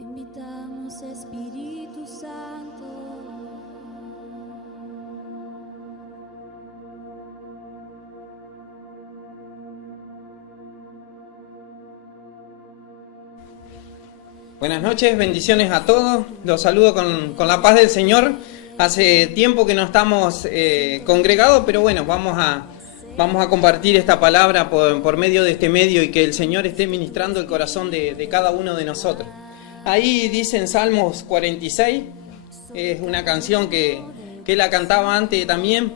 Te invitamos, Espíritu Santo. Buenas noches, bendiciones a todos. Los saludo con la paz del Señor. Hace tiempo que no estamos congregados, pero bueno, vamos a compartir esta palabra por medio de este medio y que el Señor esté ministrando el corazón de cada uno de nosotros. Ahí dice en Salmos 46, es una canción que la cantaba antes también.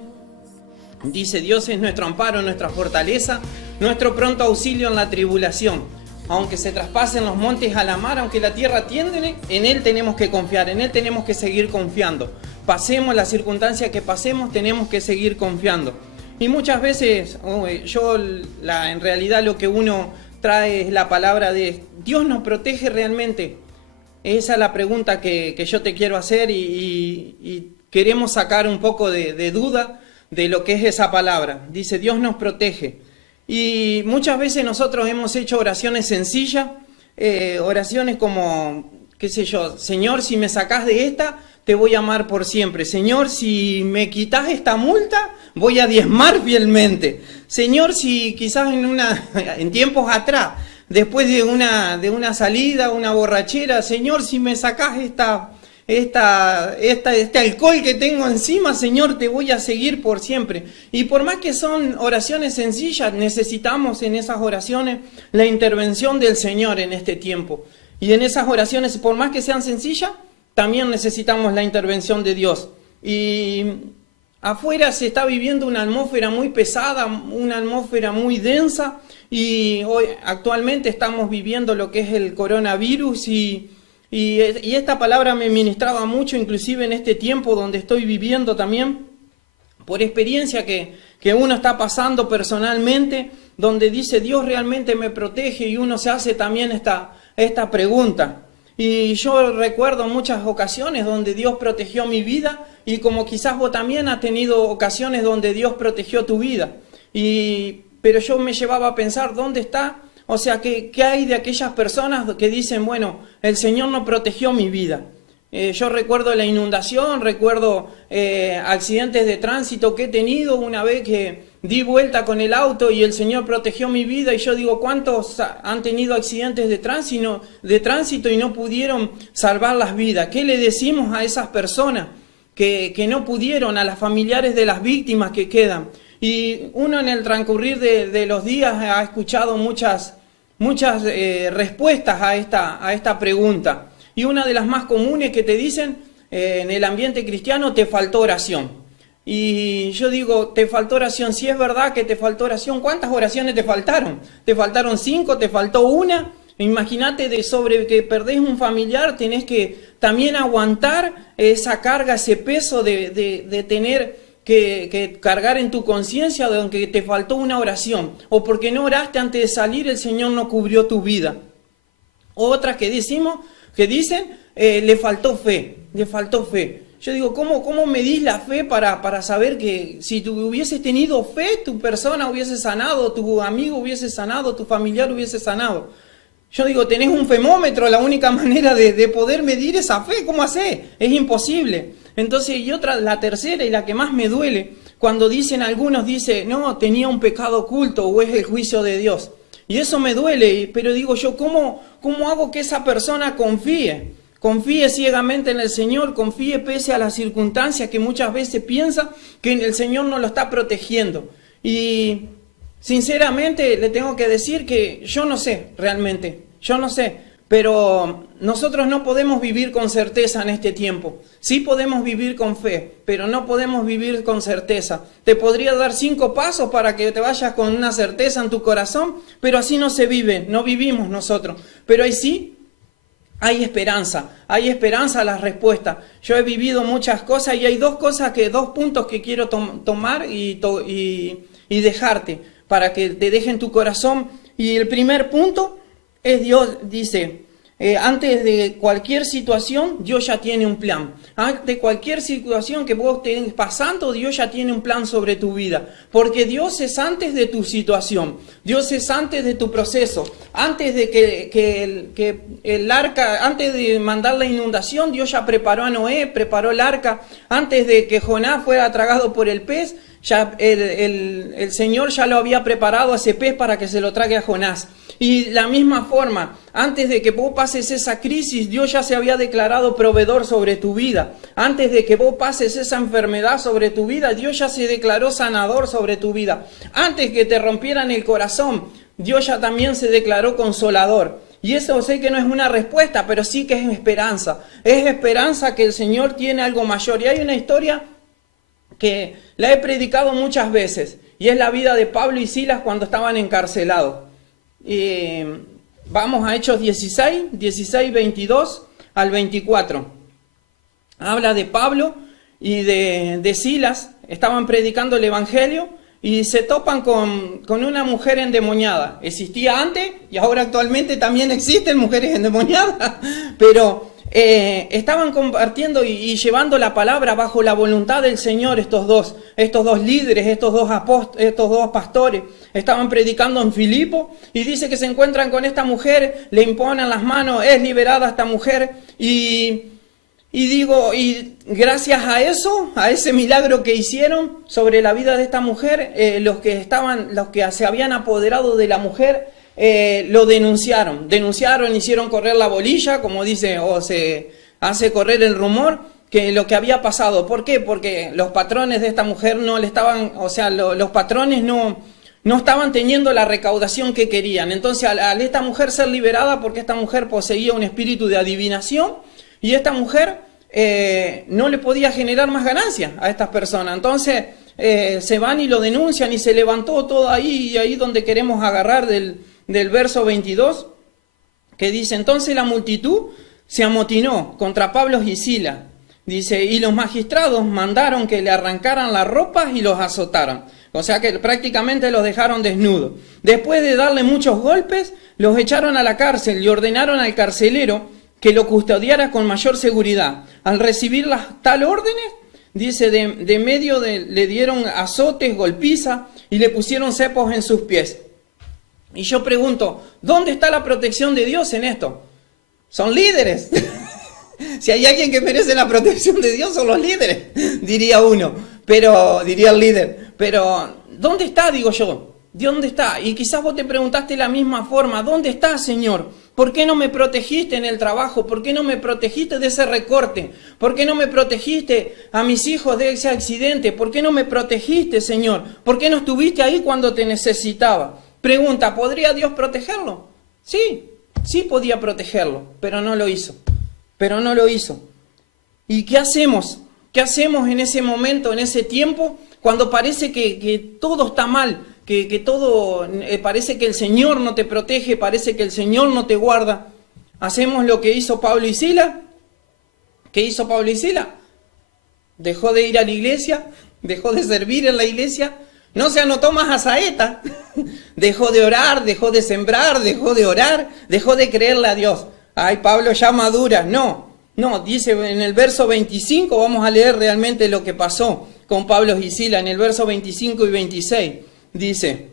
Dice: Dios es nuestro amparo, nuestra fortaleza, nuestro pronto auxilio en la tribulación. Aunque se traspasen los montes a la mar, aunque la tierra tiéndele, en Él tenemos que confiar, en Él tenemos que seguir confiando. Pasemos la circunstancia que pasemos, tenemos que seguir confiando. Y muchas veces, en realidad lo que uno trae es la palabra de Dios nos protege realmente. Esa es la pregunta que yo te quiero hacer y queremos sacar un poco de duda de lo que es esa palabra. Dice: Dios nos protege. Y muchas veces nosotros hemos hecho oraciones sencillas, oraciones como, qué sé yo: Señor, si me sacás de esta, te voy a amar por siempre. Señor, si me quitas esta multa, voy a diezmar fielmente. Señor, si quizás en tiempos atrás, después de una salida, una borrachera, Señor, si me sacás este alcohol que tengo encima, Señor, te voy a seguir por siempre. Y por más que son oraciones sencillas, necesitamos en esas oraciones la intervención del Señor en este tiempo. Y en esas oraciones, por más que sean sencillas, también necesitamos la intervención de Dios. Y afuera se está viviendo una atmósfera muy pesada, una atmósfera muy densa, y hoy actualmente estamos viviendo lo que es el coronavirus y esta palabra me ministraba mucho, inclusive en este tiempo donde estoy viviendo también, por experiencia que uno está pasando personalmente, donde dice: Dios realmente me protege, y uno se hace también esta pregunta. Y yo recuerdo muchas ocasiones donde Dios protegió mi vida, y como quizás vos también has tenido ocasiones donde Dios protegió tu vida. Pero yo me llevaba a pensar: ¿dónde está? O sea, ¿qué hay de aquellas personas que dicen: bueno, el Señor no protegió mi vida? Yo recuerdo la inundación, recuerdo accidentes de tránsito que he tenido, una vez que di vuelta con el auto y el Señor protegió mi vida. Y yo digo: ¿cuántos han tenido accidentes de tránsito y no pudieron salvar las vidas? ¿Qué le decimos a esas personas que no pudieron, a las familiares de las víctimas que quedan? Y uno en el transcurrir de los días ha escuchado muchas respuestas a esta pregunta. Y una de las más comunes que te dicen en el ambiente cristiano: te faltó oración. Y yo digo: ¿te faltó oración? Si es verdad que te faltó oración, ¿cuántas oraciones te faltaron? ¿Te faltaron 5? ¿Te faltó una? Imagínate sobre que perdés un familiar, tenés que también aguantar esa carga, ese peso de tener que cargar en tu conciencia de que te faltó una oración, o porque no oraste antes de salir, el Señor no cubrió tu vida. Otras que dicen, le faltó fe. Yo digo: ¿cómo medís la fe para saber que si tú hubieses tenido fe, tu persona hubiese sanado, tu amigo hubiese sanado, tu familiar hubiese sanado? Yo digo: tenés un femómetro, la única manera de poder medir esa fe, ¿cómo hacés? Es imposible. Entonces, y la tercera y la que más me duele, cuando algunos dicen: no, tenía un pecado oculto, o es el juicio de Dios. Y eso me duele, pero digo yo: ¿cómo hago que esa persona confíe ciegamente en el Señor, confíe pese a las circunstancias que muchas veces piensa que el Señor no lo está protegiendo? Y sinceramente le tengo que decir que yo no sé, realmente, yo no sé. Pero nosotros no podemos vivir con certeza en este tiempo. Sí podemos vivir con fe, pero no podemos vivir con certeza. Te podría dar 5 pasos para que te vayas con una certeza en tu corazón, pero así no se vive, no vivimos nosotros. Pero ahí sí hay esperanza a las respuestas. Yo he vivido muchas cosas y hay dos puntos que quiero tomar y dejarte para que te dejen tu corazón. Y el primer punto es: Dios dice, Antes de cualquier situación, Dios ya tiene un plan. Antes de cualquier situación que vos estés pasando, Dios ya tiene un plan sobre tu vida. Porque Dios es antes de tu situación. Dios es antes de tu proceso. Antes de que el arca, antes de mandar la inundación, Dios ya preparó a Noé, preparó el arca. Antes de que Jonás fuera tragado por el pez, ya el Señor ya lo había preparado a ese pez para que se lo trague a Jonás. Y la misma forma, antes de que vos pases esa crisis, Dios ya se había declarado proveedor sobre tu vida. Antes de que vos pases esa enfermedad sobre tu vida, Dios ya se declaró sanador sobre tu vida. Antes que te rompieran el corazón, Dios ya también se declaró consolador. Y eso sé que no es una respuesta, pero sí que es esperanza. Es esperanza que el Señor tiene algo mayor. Y hay una historia que la he predicado muchas veces, y es la vida de Pablo y Silas cuando estaban encarcelados. Vamos a Hechos 16, 22 al 24. Habla de Pablo y de Silas, estaban predicando el Evangelio y se topan con una mujer endemoniada. Existía antes y ahora actualmente también existen mujeres endemoniadas, pero estaban compartiendo y llevando la palabra bajo la voluntad del Señor. Estos dos líderes, estos dos pastores estaban predicando en Filipo y dice que se encuentran con esta mujer, le imponen las manos, es liberada esta mujer y gracias a eso, a ese milagro que hicieron sobre la vida de esta mujer, los que se habían apoderado de la mujer, lo denunciaron, hicieron correr la bolilla, como dice, o se hace correr el rumor, que lo que había pasado. ¿Por qué? Porque los patrones de esta mujer no le estaban, los patrones no estaban teniendo la recaudación que querían. Entonces, al esta mujer ser liberada, porque esta mujer poseía un espíritu de adivinación, y esta mujer no le podía generar más ganancias a estas personas. Entonces, se van y lo denuncian, y se levantó todo ahí, y ahí donde queremos agarrar del verso 22, que dice: entonces la multitud se amotinó contra Pablo y Silas, dice, y los magistrados mandaron que le arrancaran las ropas y los azotaran. O sea que prácticamente los dejaron desnudos. Después de darle muchos golpes, los echaron a la cárcel y ordenaron al carcelero que lo custodiara con mayor seguridad. Al recibir las tal órdenes, dice, de medio le dieron azotes, golpiza, y le pusieron cepos en sus pies. Y yo pregunto, ¿dónde está la protección de Dios en esto? Son líderes. Si hay alguien que merece la protección de Dios, son los líderes, diría el líder. Pero, ¿dónde está, digo yo? ¿Dónde está? Y quizás vos te preguntaste de la misma forma, ¿dónde está, Señor? ¿Por qué no me protegiste en el trabajo? ¿Por qué no me protegiste de ese recorte? ¿Por qué no me protegiste a mis hijos de ese accidente? ¿Por qué no me protegiste, Señor? ¿Por qué no estuviste ahí cuando te necesitaba? Pregunta, ¿podría Dios protegerlo? Sí podía protegerlo, pero no lo hizo. ¿Y qué hacemos? ¿Qué hacemos en ese momento, en ese tiempo, cuando parece que todo está mal? Que todo, parece que el Señor no te protege, parece que el Señor no te guarda. ¿Hacemos lo que hizo Pablo y Silas? ¿Qué hizo Pablo y Silas? Dejó de ir a la iglesia, dejó de servir en la iglesia, no se anotó más a saeta, dejó de orar, dejó de sembrar, dejó de orar, dejó de creerle a Dios. Ay, Pablo ya madura. No, dice en el verso 25, vamos a leer realmente lo que pasó con Pablo y Silas, en el verso 25 y 26. Dice,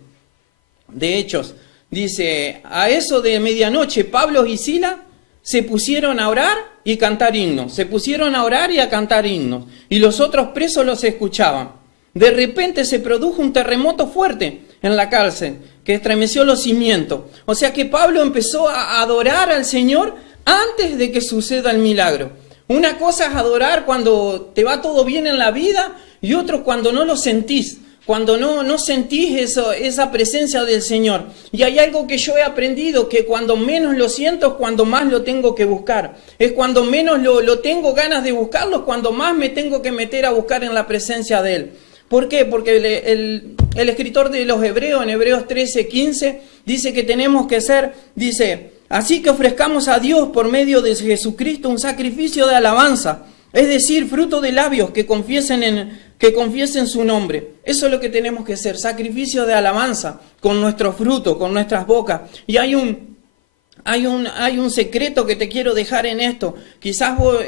de Hechos, dice, a eso de medianoche Pablo y Silas se pusieron a orar y cantar himnos. Se pusieron a orar y a cantar himnos. Y los otros presos los escuchaban. De repente se produjo un terremoto fuerte en la cárcel que estremeció los cimientos. O sea que Pablo empezó a adorar al Señor antes de que suceda el milagro. Una cosa es adorar cuando te va todo bien en la vida y otro cuando no lo sentís. Cuando no sentís esa presencia del Señor. Y hay algo que yo he aprendido, que cuando menos lo siento es cuando más lo tengo que buscar. Es cuando menos lo tengo ganas de buscarlo, cuando más me tengo que meter a buscar en la presencia de Él. ¿Por qué? Porque el escritor de los Hebreos, en Hebreos 13:15, dice que tenemos que ser, dice, así que ofrezcamos a Dios por medio de Jesucristo un sacrificio de alabanza, es decir, fruto de labios que confiesen su nombre. Eso es lo que tenemos que hacer, sacrificio de alabanza, con nuestro fruto, con nuestras bocas. Y hay Hay un secreto que te quiero dejar en esto. Quizás vos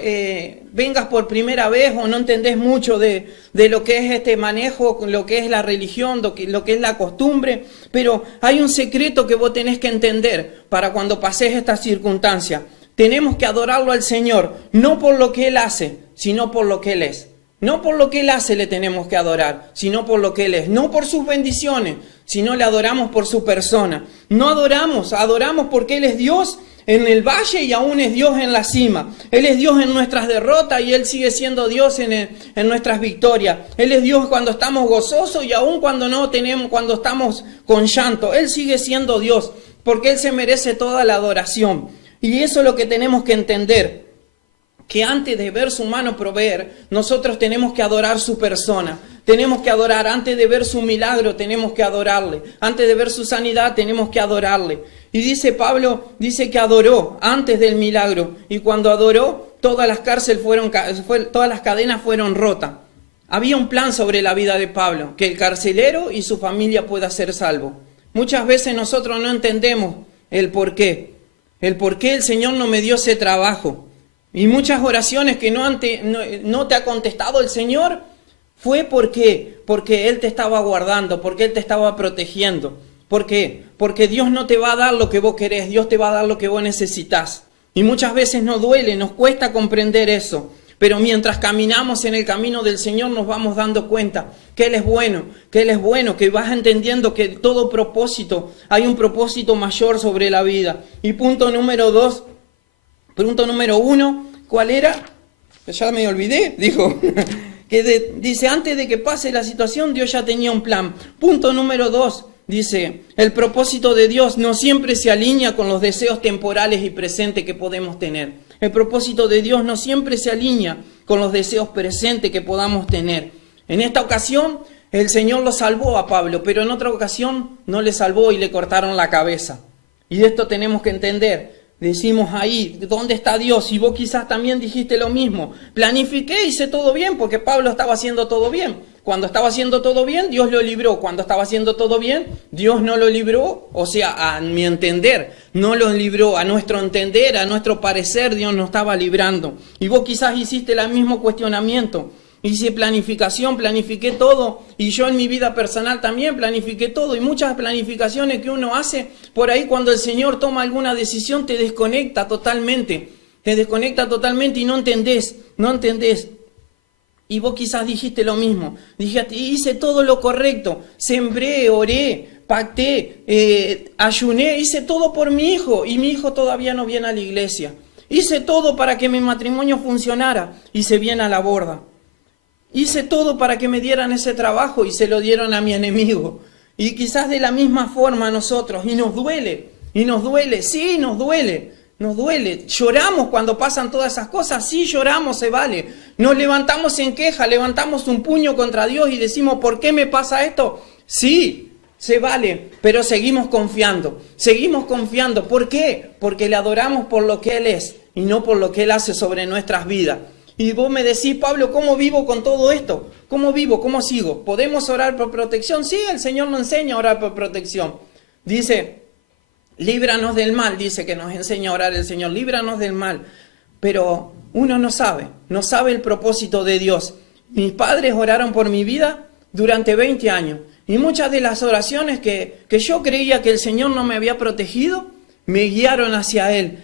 vengas por primera vez o no entendés mucho de lo que es este manejo, lo que es la religión, lo que es la costumbre, pero hay un secreto que vos tenés que entender para cuando pases esta circunstancia. Tenemos que adorarlo al Señor, no por lo que Él hace, sino por lo que Él es. No por lo que Él hace le tenemos que adorar, sino por lo que Él es. No por sus bendiciones, sino le adoramos por su persona. No adoramos porque Él es Dios en el valle y aún es Dios en la cima. Él es Dios en nuestras derrotas y Él sigue siendo Dios en nuestras victorias. Él es Dios cuando estamos gozosos y aún cuando no tenemos, cuando estamos con llanto. Él sigue siendo Dios porque Él se merece toda la adoración. Y eso es lo que tenemos que entender. Que antes de ver su mano proveer, nosotros tenemos que adorar su persona. Tenemos que adorar, antes de ver su milagro, tenemos que adorarle. Antes de ver su sanidad, tenemos que adorarle. Y dice Pablo, dice que adoró antes del milagro. Y cuando adoró, todas las cadenas fueron rotas. Había un plan sobre la vida de Pablo, que el carcelero y su familia pueda ser salvo. Muchas veces nosotros no entendemos el por qué. El por qué el Señor no me dio ese trabajo. Y muchas oraciones que no te ha contestado el Señor, fue porque Él te estaba guardando, porque Él te estaba protegiendo. ¿Por qué? Porque Dios no te va a dar lo que vos querés, Dios te va a dar lo que vos necesitas. Y muchas veces nos duele, nos cuesta comprender eso. Pero mientras caminamos en el camino del Señor nos vamos dando cuenta que Él es bueno, que vas entendiendo que todo propósito, hay un propósito mayor sobre la vida. Y punto número 1, ¿cuál era? Ya me olvidé, dijo. Dice, antes de que pase la situación, Dios ya tenía un plan. Punto número 2, dice, el propósito de Dios no siempre se alinea con los deseos temporales y presentes que podemos tener. El propósito de Dios no siempre se alinea con los deseos presentes que podamos tener. En esta ocasión, el Señor lo salvó a Pablo, pero en otra ocasión no le salvó y le cortaron la cabeza. Y de esto tenemos que entender. Decimos ahí, ¿dónde está Dios? Y vos quizás también dijiste lo mismo. Planifiqué, hice todo bien, porque Pablo estaba haciendo todo bien. Cuando estaba haciendo todo bien, Dios lo libró. Cuando estaba haciendo todo bien, Dios no lo libró. O sea, a mi entender, no lo libró. A nuestro entender, a nuestro parecer, Dios nos estaba librando. Y vos quizás hiciste el mismo cuestionamiento. Hice planificación, planifiqué todo, y yo en mi vida personal también planifiqué todo, y muchas planificaciones que uno hace, por ahí cuando el Señor toma alguna decisión te desconecta totalmente y no entendés. Y vos quizás dijiste lo mismo, dijiste, hice todo lo correcto, sembré, oré, pacté, ayuné, hice todo por mi hijo, y mi hijo todavía no viene a la iglesia. Hice todo para que mi matrimonio funcionara, y se viene a la borda. Hice todo para que me dieran ese trabajo y se lo dieron a mi enemigo. Y quizás de la misma forma nosotros. Y nos duele, sí, nos duele. Lloramos cuando pasan todas esas cosas, sí lloramos, se vale. Nos levantamos en queja, levantamos un puño contra Dios y decimos, ¿por qué me pasa esto? Sí, se vale, pero seguimos confiando. ¿Por qué? Porque le adoramos por lo que Él es y no por lo que Él hace sobre nuestras vidas. Y vos me decís, Pablo, ¿cómo vivo con todo esto? ¿Cómo vivo? ¿Cómo sigo? ¿Podemos orar por protección? Sí, el Señor nos enseña a orar por protección. Dice, líbranos del mal, dice que nos enseña a orar el Señor, líbranos del mal. Pero uno no sabe el propósito de Dios. Mis padres oraron por mi vida durante 20 años. Y muchas de las oraciones que yo creía que el Señor no me había protegido, me guiaron hacia Él,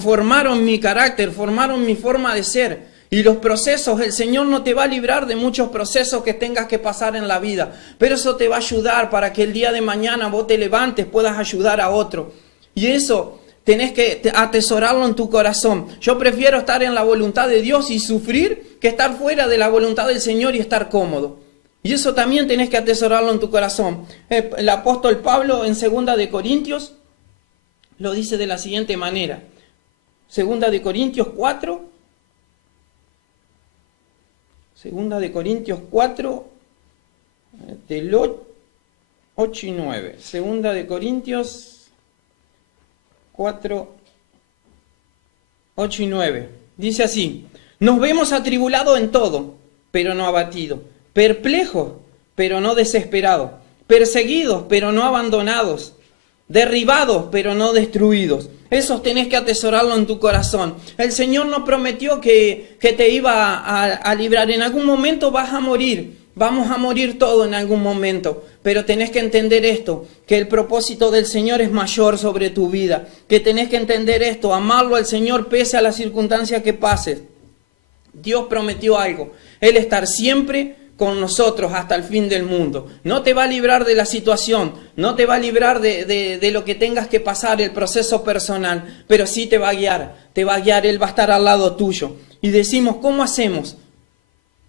formaron mi carácter, formaron mi forma de ser. Y los procesos, el Señor no te va a librar de muchos procesos que tengas que pasar en la vida, pero eso te va a ayudar para que el día de mañana vos te levantes, puedas ayudar a otro. Y eso tenés que atesorarlo en tu corazón. Yo prefiero estar en la voluntad de Dios y sufrir que estar fuera de la voluntad del Señor y estar cómodo. Y eso también tenés que atesorarlo en tu corazón. El apóstol Pablo en 2 de Corintios lo dice de la siguiente manera. 2 de Corintios 4. 2 de Corintios 4, del 8 y 9. 2 de Corintios 4, 8 y 9. Dice así, nos vemos atribulados en todo, pero no abatidos, perplejos, pero no desesperados, perseguidos, pero no abandonados, derribados, pero no destruidos. Esos tenés que atesorarlo en tu corazón. El Señor no prometió que te iba a librar. En algún momento vas a morir. Vamos a morir todos en algún momento. Pero tenés que entender esto, que el propósito del Señor es mayor sobre tu vida. Que tenés que entender esto, amarlo al Señor pese a las circunstancias que pases. Dios prometió algo. Él estar siempre con nosotros hasta el fin del mundo. No te va a librar de la situación, no te va a librar de lo que tengas que pasar, el proceso personal, pero sí te va a guiar, Él va a estar al lado tuyo. Y decimos, ¿cómo hacemos?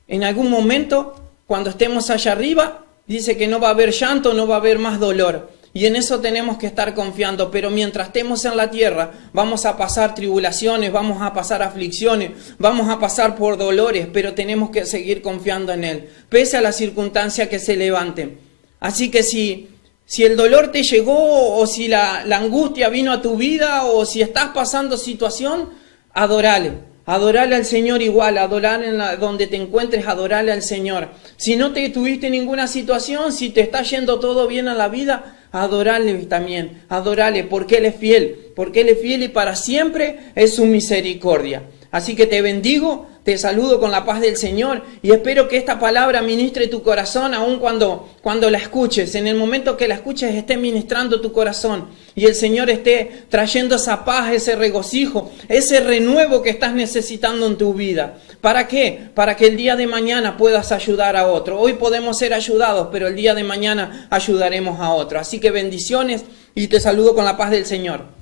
En algún momento, cuando estemos allá arriba, dice que no va a haber llanto, no va a haber más dolor. Y en eso tenemos que estar confiando, pero mientras estemos en la tierra, vamos a pasar tribulaciones, vamos a pasar aflicciones, vamos a pasar por dolores, pero tenemos que seguir confiando en Él, pese a las circunstancias que se levanten. Así que si el dolor te llegó, o si la angustia vino a tu vida, o si estás pasando situación, adorale. Adorale al Señor igual, adorale donde te encuentres, adorale al Señor. Si no te tuviste ninguna situación, si te está yendo todo bien a la vida, adorale también, adorale, porque Él es fiel y para siempre es su misericordia. Así que te bendigo, te saludo con la paz del Señor y espero que esta palabra ministre tu corazón aun cuando la escuches. En el momento que la escuches esté ministrando tu corazón y el Señor esté trayendo esa paz, ese regocijo, ese renuevo que estás necesitando en tu vida. ¿Para qué? Para que el día de mañana puedas ayudar a otro. Hoy podemos ser ayudados, pero el día de mañana ayudaremos a otro. Así que bendiciones y te saludo con la paz del Señor.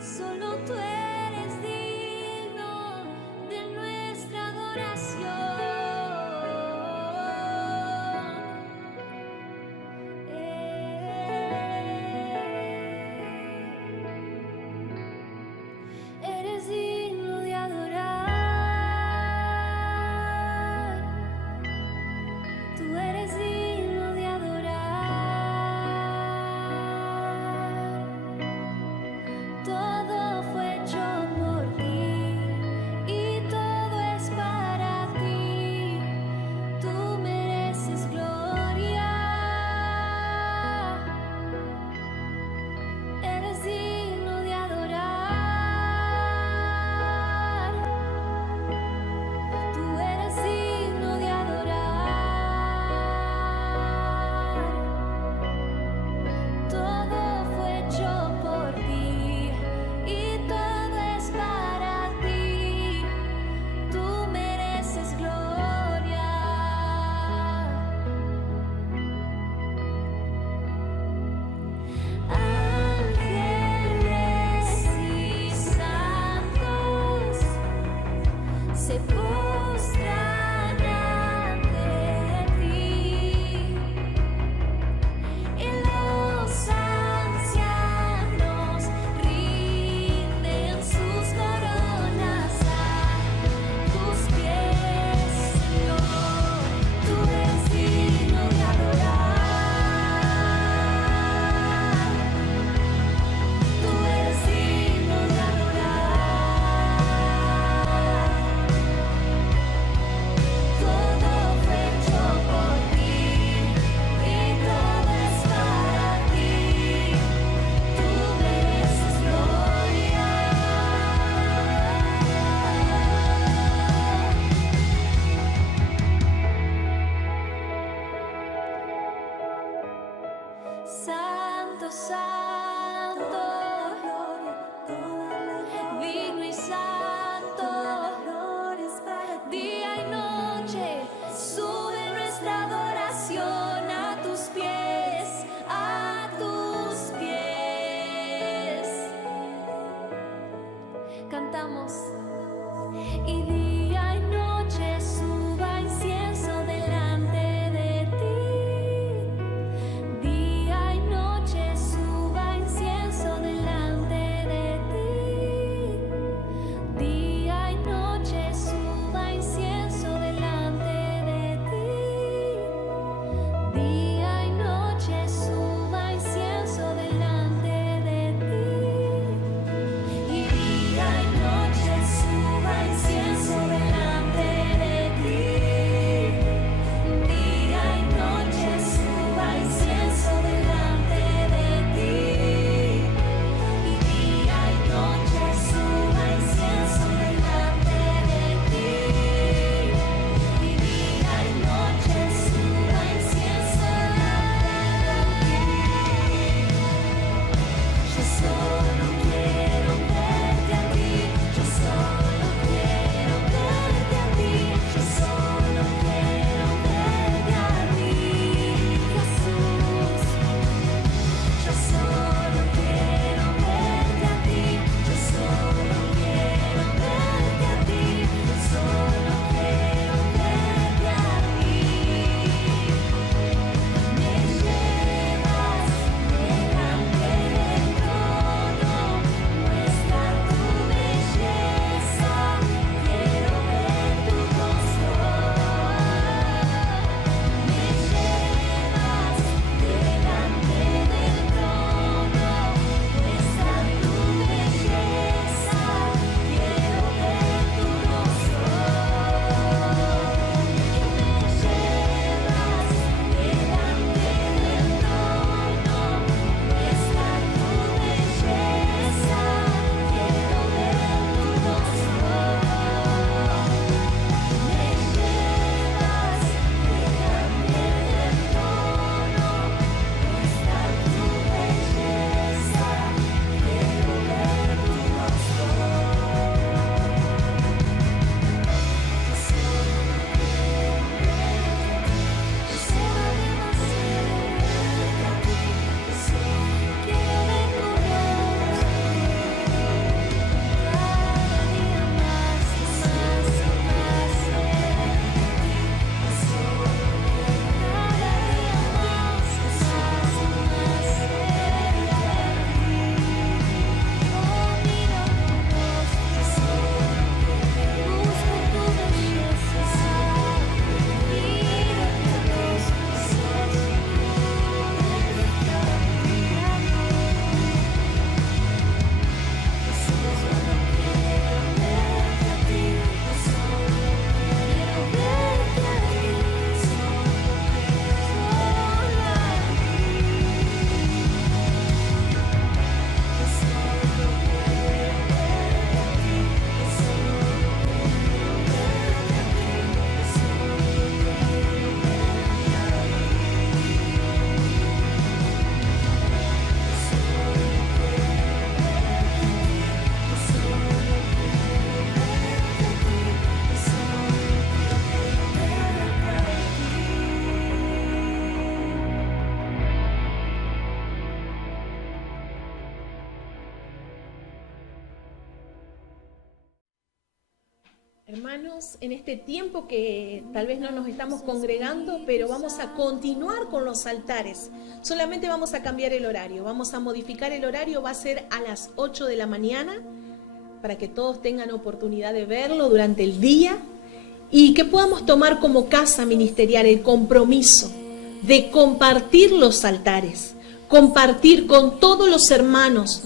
Solo tú eres digno de nuestra adoración. Eres digno de adorar. Tú eres digno de adorar. Todo fue hecho por ti y todo es para ti. Tú mereces gloria. Eres digno de adorar. Tú eres digno de adorar. Todo fue hecho por ti. Y todo es para ti, tú mereces gloria. Ángeles y santos se postran ante ti. Y los ancianos rinden sus coronas a tus pies, Señor. Tú eres digno de adorar. Tú eres digno de adorar. Todo fue hecho por ti y todo es para ti. Tú mereces gloria. Santo, santo, digno y santo, día y noche sube nuestra adoración a tus pies, a tus pies. Cantamos. Y día y noche suba incienso delante de ti. Día y noche suba incienso delante de ti. Día y noche suba incienso delante de ti. Día y noche suba incienso delante de ti. Hermanos, en este tiempo que tal vez no nos estamos congregando, pero vamos a continuar con los altares. Solamente vamos a cambiar el horario, vamos a modificar el horario, va a ser a las 8 de la mañana, para que todos tengan oportunidad de verlo durante el día y que podamos tomar como casa ministerial el compromiso de compartir los altares, compartir con todos los hermanos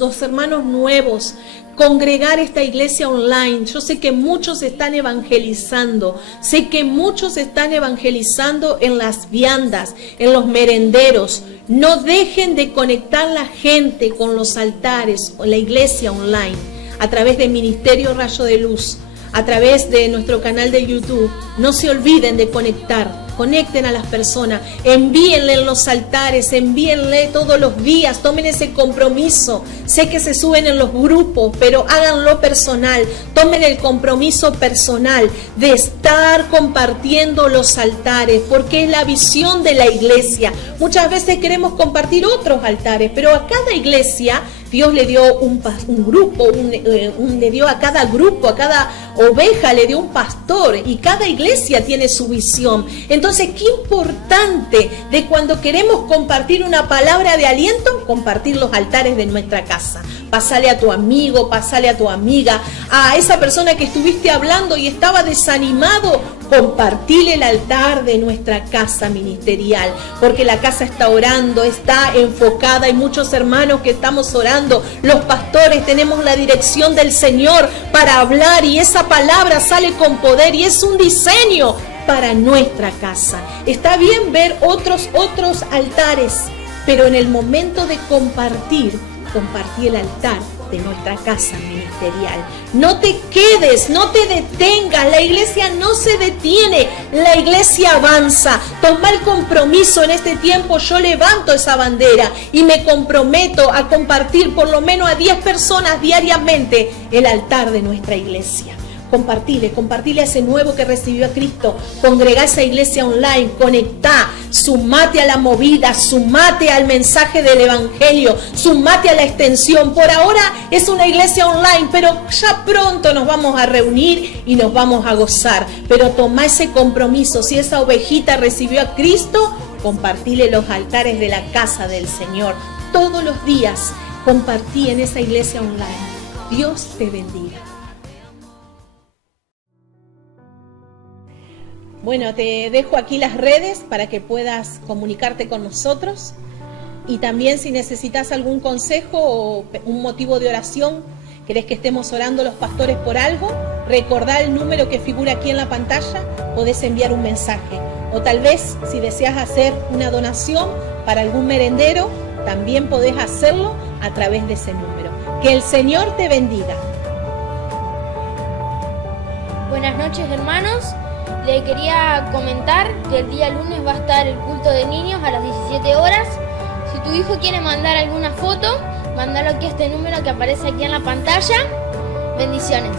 nuevos, congregar esta iglesia online. Yo sé que muchos están evangelizando, sé que muchos están evangelizando en las viandas, en los merenderos. No dejen de conectar la gente con los altares o la iglesia online a través del Ministerio Rayo de Luz, a través de nuestro canal de YouTube. No se olviden de conectar. Conecten a las personas, envíenle en los altares, envíenle todos los días, tomen ese compromiso. Sé que se suben en los grupos, pero háganlo personal, tomen el compromiso personal de estar compartiendo los altares, porque es la visión de la iglesia. Muchas veces queremos compartir otros altares, pero a cada iglesia Dios le dio un grupo, le dio a cada grupo, a cada oveja le dio un pastor, y cada iglesia tiene su visión. Entonces, qué importante de cuando queremos compartir una palabra de aliento, compartir los altares de nuestra casa. Pásale a tu amigo, pásale a tu amiga, a esa persona que estuviste hablando y estaba desanimado, compartirle el altar de nuestra casa ministerial, porque la casa está orando, está enfocada. Hay muchos hermanos que estamos orando, los pastores tenemos la dirección del Señor para hablar, y esa palabra sale con poder y es un diseño para nuestra casa. Está bien ver otros altares, pero en el momento de compartir el altar de nuestra casa ministerial. No te quedes, no te detengas, la iglesia no se detiene, la iglesia avanza. Toma el compromiso en este tiempo. Yo levanto esa bandera y me comprometo a compartir por lo menos a 10 personas diariamente el altar de nuestra iglesia. Compartile a ese nuevo que recibió a Cristo. Congregá a esa iglesia online, conectá, sumate a la movida, sumate al mensaje del evangelio, sumate a la extensión. Por ahora es una iglesia online, pero ya pronto nos vamos a reunir y nos vamos a gozar. Pero tomá ese compromiso. Si esa ovejita recibió a Cristo, compartile los altares de la casa del Señor. Todos los días compartí en esa iglesia online. Dios te bendiga. Bueno, te dejo aquí las redes para que puedas comunicarte con nosotros, y también si necesitas algún consejo o un motivo de oración, querés que estemos orando los pastores por algo, recordá el número que figura aquí en la pantalla, podés enviar un mensaje. O tal vez si deseas hacer una donación para algún merendero, también podés hacerlo a través de ese número. Que el Señor te bendiga. Buenas noches, hermanos. Le quería comentar que el día lunes va a estar el culto de niños a las 17 horas. Si tu hijo quiere mandar alguna foto, mándalo aquí a este número que aparece aquí en la pantalla. Bendiciones.